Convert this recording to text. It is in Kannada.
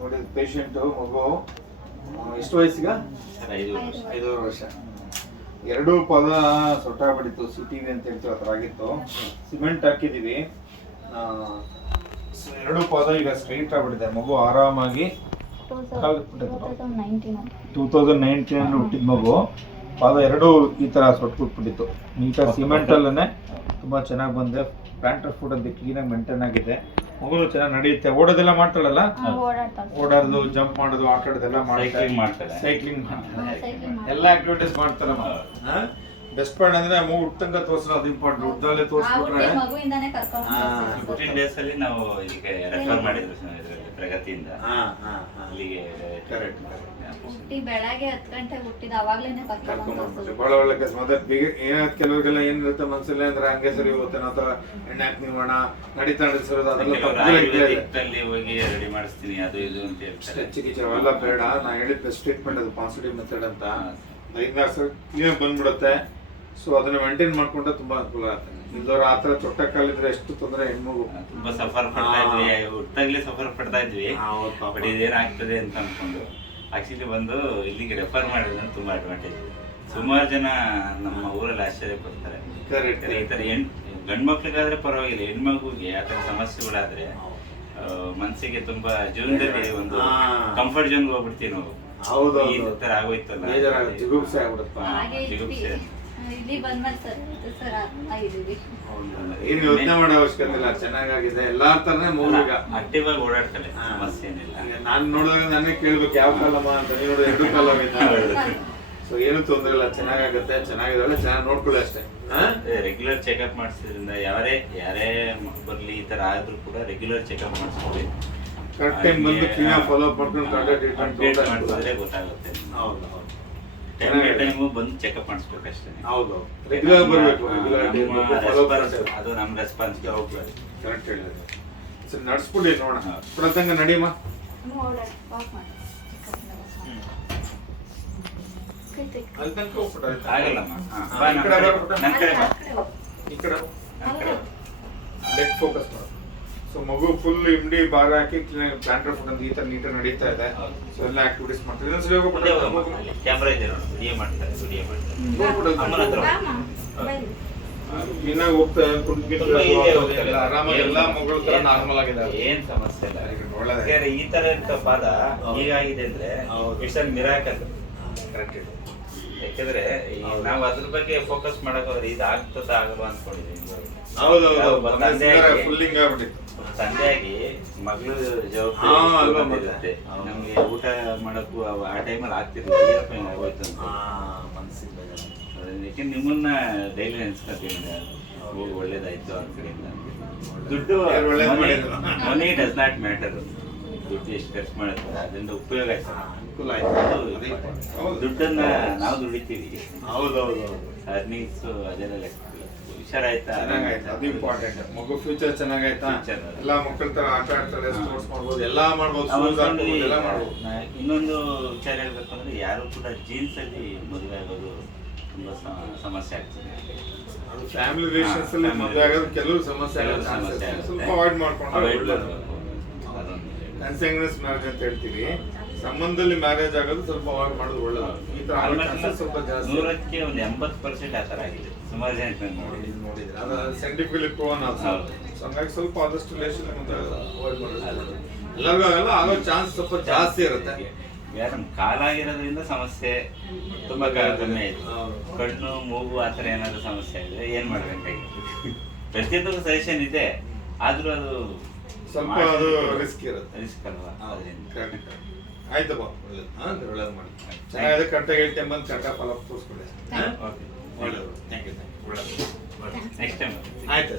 ನೋಡಿ ಪೇಷಂಟು ಮಗು ಎಷ್ಟು ವಯಸ್ಸಿಗ? 5 ವರ್ಷ. ಎರಡೂ ಪದ ಸೊಟ್ಟಾಗ್ಬಿಟ್ಟಿತ್ತು, CTV ಅಂತ ಹೇಳ್ತೀವಿ, ಆ ಥರ ಆಗಿತ್ತು. ಸಿಮೆಂಟ್ ಹಾಕಿದ್ದೀವಿ, ಎರಡೂ ಪದ ಈಗ ಸ್ಟ್ರೈಟ್ ಆಗ್ಬಿಟ್ಟಿದೆ. ಮಗು ಆರಾಮಾಗಿ 2019 ಹುಟ್ಟಿದ ಮಗು, ಪಾದ ಎರಡೂ ಈ ಥರ ಸೊಟ್ಬಿಟ್ಬಿಟ್ಟಿತ್ತು. ನೀಟಾಗಿ ಸಿಮೆಂಟಲ್ಲೇ ತುಂಬ ಚೆನ್ನಾಗಿ ಬಂದೆ. ಪ್ಯಾಂಟರ್ ಫುಡ್ ಅಂತ ಕ್ಲೀನಾಗಿ ಮೇಂಟೈನ್ ಆಗಿದೆ. ಮಗುನು ಚೆನ್ನಾಗಿ ನಡೆಯುತ್ತೆ, ಓಡೋದೆಲ್ಲ ಮಾಡ್ತಾಳಲ್ಲ, ಓಡೋದು, ಜಂಪ್ ಮಾಡೋದು, ಆಟ ಆಡೋದೆಲ್ಲ ಮಾಡ್ತಾಳೆ, ಸೈಕ್ಲಿಂಗ್ ಮಾಡ್ತಾಳೆ, ಎಲ್ಲ ಆಕ್ಟಿವಿಟೀಸ್ ಮಾಡ್ತಾರಮ್ಮ. ಬೆಸ್ಟ್ ಪಾರ್ಟ್ ಅಂದ್ರೆ ಮಗು ಹುಟ್ಟಂಗ ತೋರ್ಸೋದು, ಅದು ಇಂಪಾರ್ಟೆಂಟ್. ಹುಟ್ಟದಲ್ಲೇ ತೋರಿಸ್ಬಿಟ್ರೆ 15 ಡೇಸ್ ಅಲ್ಲಿ ನಾವು ಈಗ ರೆಫರ್ ಮಾಡಿದ್ವಿ ಪ್ರಗತಿಯಿಂದ ಅಲ್ಲಿಗೆ. ಕರೆಕ್ಟ್. ಬೆಳಗ್ಗೆ 10 ಗಂಟೆಗೆ ಹುಟ್ಟಿದ ಅವಾಗ್ಲೇನೆ ಬಹಳ ಒಳ್ಳೆ ಕೆಲಸ. ಮತ್ತೆ ಕೆಲವರಿಗೆಲ್ಲ ಏನಿರುತ್ತೆ ಮನಸ್ಸಲ್ಲಿ ಅಂದ್ರೆ ಹಂಗೆ ಸರಿ ಹೋಗುತ್ತೆ, ಅಥವಾ ಎಣ್ಣೆ ಹಾಕಿ ನಿಲ್ವಣ, ನಡೀತಾ ನಡೆಸಿರೋದು, ಅದೆಲ್ಲ ಹೋಗಿ ರೆಡಿ ಮಾಡಿಸ್ತೀನಿ, ಅದು ಇದು ಅಂತ ಹೇಳ್ತಾರೆ. ಚಿಕಿತ್ಸೆ ಅವೆಲ್ಲ ಬೇಡ. ನಾ ಹೇಳಿದ ಬೆಸ್ಟ್ ಟ್ರೀಟ್ಮೆಂಟ್ ಅದು ಪಾಸಿಟಿವ್ ಮೆಥಡ್ ಅಂತ. 5 ಸಲ ಕ್ಲೀನಾಗಿ ಬಂದ್ಬಿಡುತ್ತೆ. ಸೊ ಅದನ್ನ ಮೇಂಟೈನ್ ಮಾಡ್ಕೊಂಡ್ರೆ ತುಂಬಾ ಅನುಕೂಲ ಆಗುತ್ತೆ. ಇಲ್ದವ್ರು ಆ ಥರ ಚೊಟ್ಟ ಕಾಲಿದ್ರೆ ಎಷ್ಟು ತೊಂದರೆ. ಹೆಣ್ಮಗು ತುಂಬಾ ಸಫರ್ ಪಡ್ತಾ ಇದ್ವಿ, ಹುಟ್ಟಾಗ್ಲೇ ಸಫರ್ ಪಡ್ತಾ ಇದ್ವಿ. ಬಟ್ ಇದೇನಾಗ್ತದೆ ಅಂತ ಅನ್ಕೊಂಡು ಆಕ್ಚುಲಿ ಬಂದು ಇಲ್ಲಿಗೆ ರೆಫರ್ ಮಾಡಿದ್ರೆ ತುಂಬಾ ಅಡ್ವಾಂಟೇಜ್ ಇದೆ. ಸುಮಾರು ಜನ ನಮ್ಮ ಊರಲ್ಲಿ ಆಶ್ಚರ್ಯ ಪಡ್ತಾರೆ. ಈ ತರ ಗಂಡು ಮಕ್ಳಿಗಾದ್ರೆ ಪರವಾಗಿಲ್ಲ, ಹೆಣ್ಮಗುಗೆ ಆ ಥರ ಸಮಸ್ಯೆಗಳಾದ್ರೆ ಮನಸ್ಸಿಗೆ ತುಂಬಾ ಜೀವನದಲ್ಲಿ ಒಂದು ಕಂಫರ್ಟ್ ಝೋನ್ಗೆ ಹೋಗ್ಬಿಡ್ತೀವಿ ನಾವು. ಹೌದು, ಈ ತರ ಆಗೋಯ್ತಲ್ಲ, ಜಿಗುಪ್ಸೆ ಆಗ್ಬಿಡುತ್ತೆ. ಜಿಗುಪ್ಸೆ. ಇಲ್ಲಿ ಬಂದ್ಮೇಲೆ ಸರ್ ಆಗಿದ್ದೀವಿ. ಏನು ಯೋಚನೆ ಮಾಡೋ ಅವಶ್ಯಕತೆ ಇಲ್ಲ, ಚೆನ್ನಾಗಿದೆ. ಎಲ್ಲಾ ತರನೇ ಮಗುವಿಗ ಆಕ್ಟಿವ್ ಆಗಿ ಓಡಾಡ್ತಾಳೆ, ಸಮಸ್ಯೆ ಏನಿಲ್ಲ. ನಾನು ನೋಡಿದಾಗ ನಾನೇ ಕೇಳ್ಬೇಕು ಯಾವ ಕಾಲಮ್ಮ ಅಂತ. ನೀವು ನೋಡಿ 2 ಕಾಲ ಸೊ ಏನು ತೊಂದರೆ ಇಲ್ಲ, ಚೆನ್ನಾಗಾಗುತ್ತೆ, ಚೆನ್ನಾಗಿದ್ದಾಳೆ, ಚೆನ್ನಾಗಿ ನೋಡ್ಕೊಳ್ಳಿ ಅಷ್ಟೇ. ರೆಗ್ಯುಲರ್ ಚೆಕಪ್ ಮಾಡಿಸೋದ್ರಿಂದ ಯಾರೇ ಬರ್ಲಿ ಈ ತರ ಆದ್ರೂ ಕೂಡ ರೆಗ್ಯುಲರ್ ಚೆಕಪ್ ಮಾಡಿಸ್ಕೊಬೇಕು. ಕರೆಕ್ಟ್ ಟೈಮ್ ಬಂದು ಕ್ಲೀನಾಗಿ ಫಾಲೋ ಅಪ್ ಮಾಡ್ಕೊಂಡು ಕರೆಕ್ಟ್ ಟ್ರೀಟ್ಮೆಂಟ್ ಮಾಡಿದ್ರೆ ಗೊತ್ತಾಗುತ್ತೆ. ಹೌದು, ಟೈಮು ಬಂದು ಚೆಕಪ್ ಮಾಡಿಸ್ಬೇಕು ಅಷ್ಟೇ. ಹೌದು, ರೆಗ್ಯುಲರ್ ಬರಬೇಕು. ಅದು ನಮ್ಮ ರೆಸ್ಪಾನ್ಸಿಬಿಲಿಟಿ. ಕರೆಕ್ಟ್ ಹೇಳಿದ್ರೆ ಸರಿ, ನಡ್ಸ್ಬಿಡಿ ನೋಡೋಣ. ಪ್ರತಂಗ ನಡಿಯಮ್ಮ. ಅಲ್ಲಿ ತನಕ ಹೋಗ್ಬಿಟ್ರೆ ಆಗಲ್ಲಮ್ಮ. ಈ ಕಡೆ ಲೆಗ್ ಫೋಕಸ್ ಮಾಡು. ಸೊ ಮಗು ಫುಲ್ ಇಮ್ಡಿ ಬಾರ್ ಹಾಕಿ ಪ್ಲಾಂಟರ್ ಫುಡ್ ಅಂತ ಈ ತರ ನೀಟಾಗಿ ನಡೀತಾ ಇದೆ. ಸೊ ಎಲ್ಲ ಆಕ್ಟಿವಿಟೀಸ್ ಮಾಡ್ತಾರೆ. ಇನ್ನೊಂದ್ಸಲ ಕ್ಯಾಮ್ರಾ ಇದೆ ನೋಡಿ, ವಿಡಿಯೋ ಮಾಡ್ತಾರೆ. ಕ್ಲೀನಾಗಿ ಹೋಗ್ತಾ ಆರಾಮಾಗಿ ಎಲ್ಲ ಮಗಳು ತರ ನಾರ್ಮಲ್ ಆಗಿದೆ, ಏನ್ ಸಮಸ್ಯೆ ಇಲ್ಲ. ಈ ತರ ಇರ್ತ ಪಾದ ಹೀಗಾಗಿದೆ ಅಂದ್ರೆ ಇಟ್ಸ್ ಅ ಮಿರಾಕಲ್. ಕರೆಕ್ಟ್. ಯಾಕಂದ್ರೆ ನಾವು ಅದ್ರ ಬಗ್ಗೆ ಫೋಕಸ್ ಮಾಡಕ್ ಹೋದ್ರೆ ಇದು ಆಗ್ತದ ಆಗಲ್ವಾ ಅನ್ಕೊಂಡಿದ್ದೀವಿ. ತಂದೆಯಾಗಿ ಮಗಳು ಜವಾಬ್ದಾರಿ ಇರುತ್ತೆ. ನಮ್ಗೆ ಊಟ ಮಾಡಕ್ಕೂ ಆ ಟೈಮಲ್ಲಿ ಆಗ್ತಿರ್ಲಿಲ್ಲ, ಹೋಯ್ತು ಅಂತ ಮನಸ್ಸಿಗೆ. ಯಾಕೆಂದ್ರೆ ನಿಮ್ಮನ್ನ ಡೈಲಿ ನೆನ್ಸ್ಕೊತೀನಿ, ಹೋಗಿ ಒಳ್ಳೇದಾಯ್ತು ಆ ಕಡೆಯಿಂದ. ದುಡ್ಡು ಮನಿ ಡಸ್ ನಾಟ್ ಮ್ಯಾಟರ್. ದುಡ್ಡು ಎಷ್ಟು ಖರ್ಚು ಮಾಡುತ್ತೆ ಅದರಿಂದ ಉಪಯೋಗ ಆಯ್ತು, ಅನುಕೂಲ ಆಯ್ತು. ದುಡ್ಡನ್ನ ನಾವು ದುಡಿತೀವಿ. ಹೌದೌದು, ಅರ್ನಿಂಗ್ಸ್ ಅದೆಲ್ಲ ಲೆಕ್ಕ. ಹುಷಾರಾಯ್ತಾ? ಅದು ಇಂಪಾರ್ಟೆಂಟ್. ಮಗು ಫ್ಯೂಚರ್ ಚೆನ್ನಾಗಾಯ್ತಾ? ಎಲ್ಲಾ ಮಕ್ಕಳ ತರ ಆಟ ಆಡ್ತಾರೆ, ಸ್ಪೋರ್ಟ್ಸ್ ಮಾಡ್ಬೋದು, ಎಲ್ಲಾ ಮಾಡ್ಬೋದು, ಎಲ್ಲ ಮಾಡ್ಬೋದು. ಇನ್ನೊಂದು ವಿಚಾರ ಹೇಳ್ಬೇಕು ಅಂದ್ರೆ ಯಾರು ಕೂಡ ಜೀನ್ಸ್ ಅಲ್ಲಿ ಮದುವೆ ಆಗೋದು ತುಂಬಾ ಸಮಸ್ಯೆ ಆಗ್ತದೆ. ಅದು ಫ್ಯಾಮಿಲಿ ರಿಲೇಷನ್ಸ್ ಅಲ್ಲಿ ಮದುವೆ ಆಗೋದು ಕೆಲವು ಸಮಸ್ಯೆ ಆಗುತ್ತೆ. ಸ್ವಲ್ಪ ಅವಾಯ್ಡ್ ಮಾಡ್ಕೊಂಡು ಕನ್ಸಂಗ್ನೆಸ್ ಮ್ಯಾರೇಜ್ ಅಂತ ಹೇಳ್ತೀವಿ. ಸಂಬಂಧದಲ್ಲಿ ಮ್ಯಾರೇಜ್ ಆಗೋದು ಸ್ವಲ್ಪ ಅವಾಯ್ಡ್ ಮಾಡೋದು ಒಳ್ಳೆದು. ಈ ತರ ಸ್ವಲ್ಪ ಜಾಸ್ತಿ, 100ಕ್ಕೆ ಒಂದು 80% ಆ ಥರ ಆಗಿದೆ. ಸುಮಾರು ಜನ ನೋಡಿದ್ರೆ ಅದು ಸೈಂಟಿಫಿಕಲಿ ಪ್ರೂವನ್ ಆಲ್ಸೋ. ಸೊ ಹಂಗಾಗಿ ಸ್ವಲ್ಪ ಆದಷ್ಟು ರಿಲೇಷನ್ ಅವಾಯ್ಡ್ ಮಾಡೋದು. ಎಲ್ಲರಿಗೂ ಆಗಲ್ಲ, ಆಗೋ ಚಾನ್ಸ್ ಸ್ವಲ್ಪ ಜಾಸ್ತಿ ಇರುತ್ತೆ. ನಮ್ಮ ಕಾಲ ಆಗಿರೋದ್ರಿಂದ ಸಮಸ್ಯೆ ತುಂಬಾ ಕಮ್ಮಿ ಆಯ್ತು. ಕಣ್ಣು ಮೂಗು ಆ ಥರ ಏನಾದ್ರು ಸಮಸ್ಯೆ ಆಗಿದೆ ಏನ್ ಮಾಡ್ಬೇಕಾಗಿತ್ತು? ಪ್ರತಿಯೊಂದು ಸಜೆಷನ್ ಇದೆ, ಆದ್ರೂ ಅದು ಸ್ವಲ್ಪ ಅದು ರಿಸ್ಕ್ ಇರುತ್ತೆ. ರಿಸ್ಕ್ ಅಲ್ವಾ? ಆಯ್ತಪ್ಪ, ಒಳ್ಳೇದು ಮಾಡಿ. ಚೆನ್ನಾಗಿದೆ. ಕರೆಕ್ಟಾಗಿ ಹೇಳ್ತೇನೆ, ಬಂದು ಕರೆಕ್ಟಾಗಿ ಫಾಲೋ ಅಪ್ ತೋರಿಸ್ಕೊಳ್ಳಿ. ಒಳ್ಳೇದು. Thank you. ಒಳ್ಳೇದು. ನೆಕ್ಸ್ಟ್ ಟೈಮ್ ಆಯ್ತು.